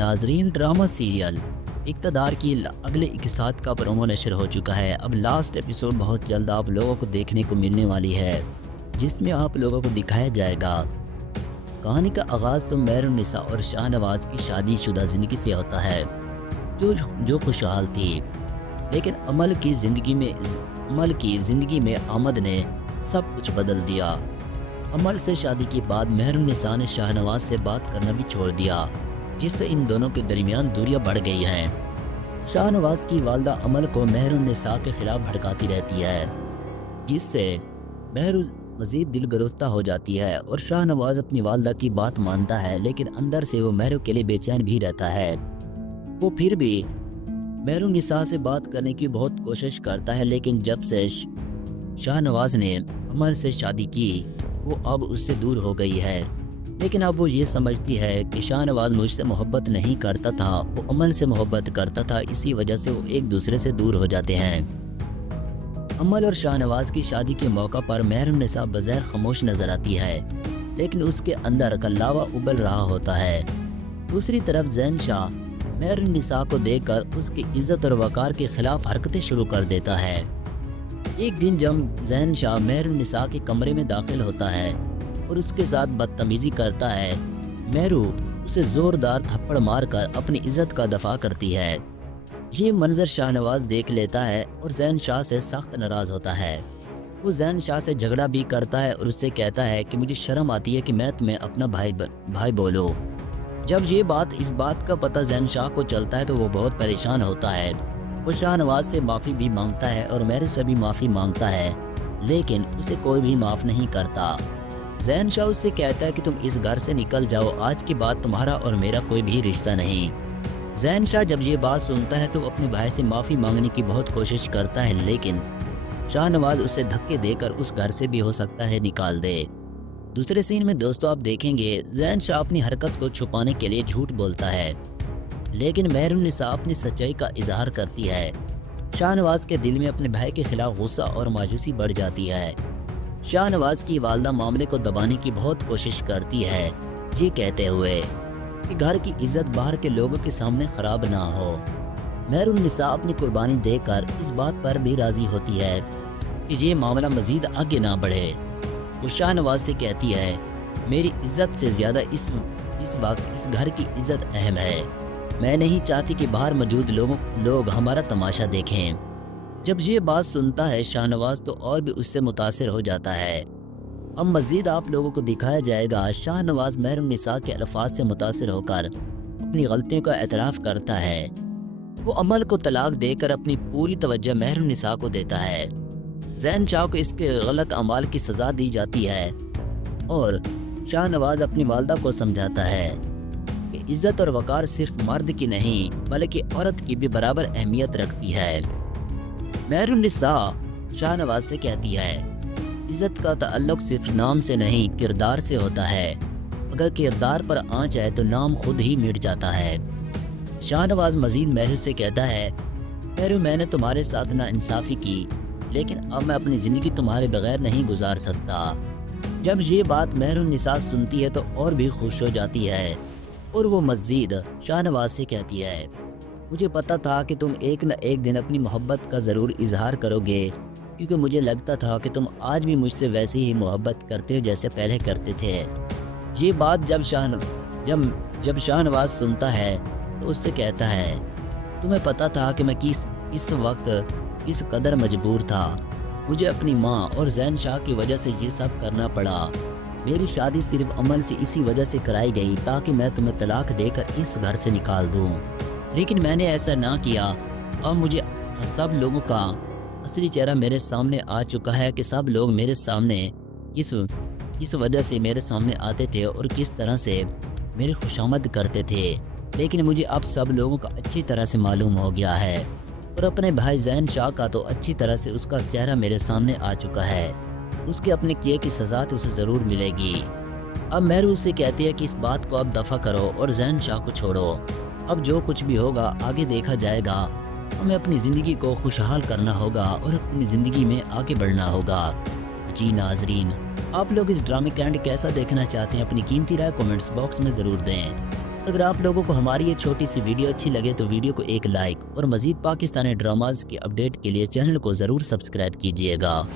ناظرین، drama serial اقتدار کی اگلے اقساط کا پرومو نشر ہو چکا ہے۔ اب لاسٹ ایپیسوڈ بہت جلد آپ لوگوں کو دیکھنے کو ملنے والی ہے، جس میں آپ لوگوں کو دکھایا جائے گا کہانی کا آغاز تو مہر النساء اور شاہ نواز کی شادی شدہ زندگی سے ہوتا ہے، جو خوشحال تھی، لیکن عمل کی زندگی میں آمد نے سب کچھ بدل دیا۔ عمل سے شادی کے بعد مہر النساء نے شاہ نواز سے بات کرنا بھی چھوڑ دیا، جس سے ان دونوں کے درمیان دوریاں بڑھ گئی ہیں۔ شاہ نواز کی والدہ عمل کو مہر النساء کے خلاف بھڑکاتی رہتی ہے، جس سے مہر مزید دل گرفتہ ہو جاتی ہے اور شاہ نواز اپنی والدہ کی بات مانتا ہے، لیکن اندر سے وہ مہر کے لیے بے چین بھی رہتا ہے۔ وہ پھر بھی مہر النساء سے بات کرنے کی بہت کوشش کرتا ہے، لیکن جب سے شاہ نواز نے عمل سے شادی کی وہ اب اس سے دور ہو گئی ہے۔ لیکن اب وہ یہ سمجھتی ہے کہ شاہ نواز مجھ سے محبت نہیں کرتا تھا، وہ عمل سے محبت کرتا تھا، اسی وجہ سے وہ ایک دوسرے سے دور ہو جاتے ہیں۔ عمل اور شاہ نواز کی شادی کے موقع پر مہر النساء بظاہر خاموش نظر آتی ہے، لیکن اس کے اندر کا لاوا ابل رہا ہوتا ہے۔ دوسری طرف زین شاہ مہر النساء کو دیکھ کر اس کی عزت اور وقار کے خلاف حرکتیں شروع کر دیتا ہے۔ ایک دن جب زین شاہ مہر النساء کے کمرے میں داخل ہوتا ہے اور اس کے ساتھ بدتمیزی کرتا ہے، مہرو اسے زوردار تھپڑ مار کر اپنی عزت کا دفاع کرتی ہے۔ یہ منظر شاہ نواز دیکھ لیتا ہے اور زین شاہ سے سخت ناراض ہوتا ہے۔ وہ زین شاہ سے جھگڑا بھی کرتا ہے اور اس سے کہتا ہے کہ مجھے شرم آتی ہے کہ میں تمہیں اپنا بھائی بولوں۔ جب اس بات کا پتہ زین شاہ کو چلتا ہے تو وہ بہت پریشان ہوتا ہے۔ وہ شاہ نواز سے معافی بھی مانگتا ہے اور مہر سے بھی معافی مانگتا ہے، لیکن اسے کوئی بھی معاف نہیں کرتا۔ زین شاہ اس سے کہتا ہے کہ تم اس گھر سے نکل جاؤ، آج کے بعد تمہارا اور میرا کوئی بھی رشتہ نہیں۔ زین شاہ جب یہ بات سنتا ہے تو اپنے بھائی سے معافی مانگنے کی بہت کوشش کرتا ہے، لیکن شاہ نواز اسے دھکے دے کر اس گھر سے بھی ہو سکتا ہے نکال دے۔ دوسرے سین میں دوستو آپ دیکھیں گے زین شاہ اپنی حرکت کو چھپانے کے لیے جھوٹ بولتا ہے، لیکن مہر النساء اپنی سچائی کا اظہار کرتی ہے۔ شاہ نواز کے دل میں اپنے بھائی کے خلاف غصہ اور مایوسی بڑھ جاتی ہے۔ شاہ نواز کی والدہ معاملے کو دبانے کی بہت کوشش کرتی ہے، یہ کہتے ہوئے کہ گھر کی عزت باہر کے لوگوں کے سامنے خراب نہ ہو۔ مہر النساء اپنی قربانی دے کر اس بات پر بھی راضی ہوتی ہے کہ یہ معاملہ مزید آگے نہ بڑھے۔ وہ شاہ نواز سے کہتی ہے، میری عزت سے زیادہ اس وقت اس گھر کی عزت اہم ہے۔ میں نہیں چاہتی کہ باہر موجود لوگ ہمارا تماشا دیکھیں۔ جب یہ بات سنتا ہے شاہ نواز تو اور بھی اس سے متاثر ہو جاتا ہے۔ اب مزید آپ لوگوں کو دکھایا جائے گا شاہ نواز مہر النساء کے الفاظ سے متاثر ہو کر اپنی غلطیوں کا اعتراف کرتا ہے۔ وہ عمل کو طلاق دے کر اپنی پوری توجہ مہر النساء کو دیتا ہے۔ زین شاہ کو اس کے غلط اعمال کی سزا دی جاتی ہے اور شاہ نواز اپنی والدہ کو سمجھاتا ہے کہ عزت اور وقار صرف مرد کی نہیں بلکہ عورت کی بھی برابر اہمیت رکھتی ہے۔ مہر النساء شاہ نواز سے کہتی ہے، عزت کا تعلق صرف نام سے نہیں کردار سے ہوتا ہے، اگر کردار پر آنچ آئے تو نام خود ہی مٹ جاتا ہے۔ شاہ نواز مزید مہر سے کہتا ہے، مہر میں نے تمہارے ساتھ نا انصافی کی، لیکن اب میں اپنی زندگی تمہارے بغیر نہیں گزار سکتا۔ جب یہ بات مہر النساء سنتی ہے تو اور بھی خوش ہو جاتی ہے اور وہ مزید شاہ نواز سے کہتی ہے، مجھے پتا تھا کہ تم ایک نہ ایک دن اپنی محبت کا ضرور اظہار کرو گے، کیونکہ مجھے لگتا تھا کہ تم آج بھی مجھ سے ویسی ہی محبت کرتے ہو جیسے پہلے کرتے تھے۔ یہ بات جب شاہ نواز سنتا ہے تو اس سے کہتا ہے، تمہیں پتا تھا کہ میں اس وقت کس قدر مجبور تھا، مجھے اپنی ماں اور زین شاہ کی وجہ سے یہ سب کرنا پڑا۔ میری شادی صرف عمل سے اسی وجہ سے کرائی گئی تاکہ میں تمہیں طلاق دے کر اس گھر سے نکال دوں، لیکن میں نے ایسا نہ کیا۔ اب مجھے سب لوگوں کا اصلی چہرہ میرے سامنے آ چکا ہے کہ سب لوگ میرے سامنے کس وجہ سے میرے سامنے آتے تھے اور کس طرح سے میری خوشامد کرتے تھے، لیکن مجھے اب سب لوگوں کا اچھی طرح سے معلوم ہو گیا ہے اور اپنے بھائی زین شاہ کا تو اچھی طرح سے اس کا چہرہ میرے سامنے آ چکا ہے۔ اس کے اپنے کیے کی سزا تو اسے ضرور ملے گی۔ اب مہر اس سے کہتی ہے کہ اس بات کو اب دفع کرو اور زین شاہ کو چھوڑو، اب جو کچھ بھی ہوگا آگے دیکھا جائے گا، ہمیں اپنی زندگی کو خوشحال کرنا ہوگا اور اپنی زندگی میں آگے بڑھنا ہوگا۔ جی ناظرین، آپ لوگ اس ڈرامے کا اینڈ کیسا دیکھنا چاہتے ہیں؟ اپنی قیمتی رائے کومنٹس باکس میں ضرور دیں۔ اگر آپ لوگوں کو ہماری یہ چھوٹی سی ویڈیو اچھی لگے تو ویڈیو کو ایک لائک اور مزید پاکستانی ڈراماز کی اپڈیٹ کے لیے چینل کو ضرور سبسکرائب کیجیے گا۔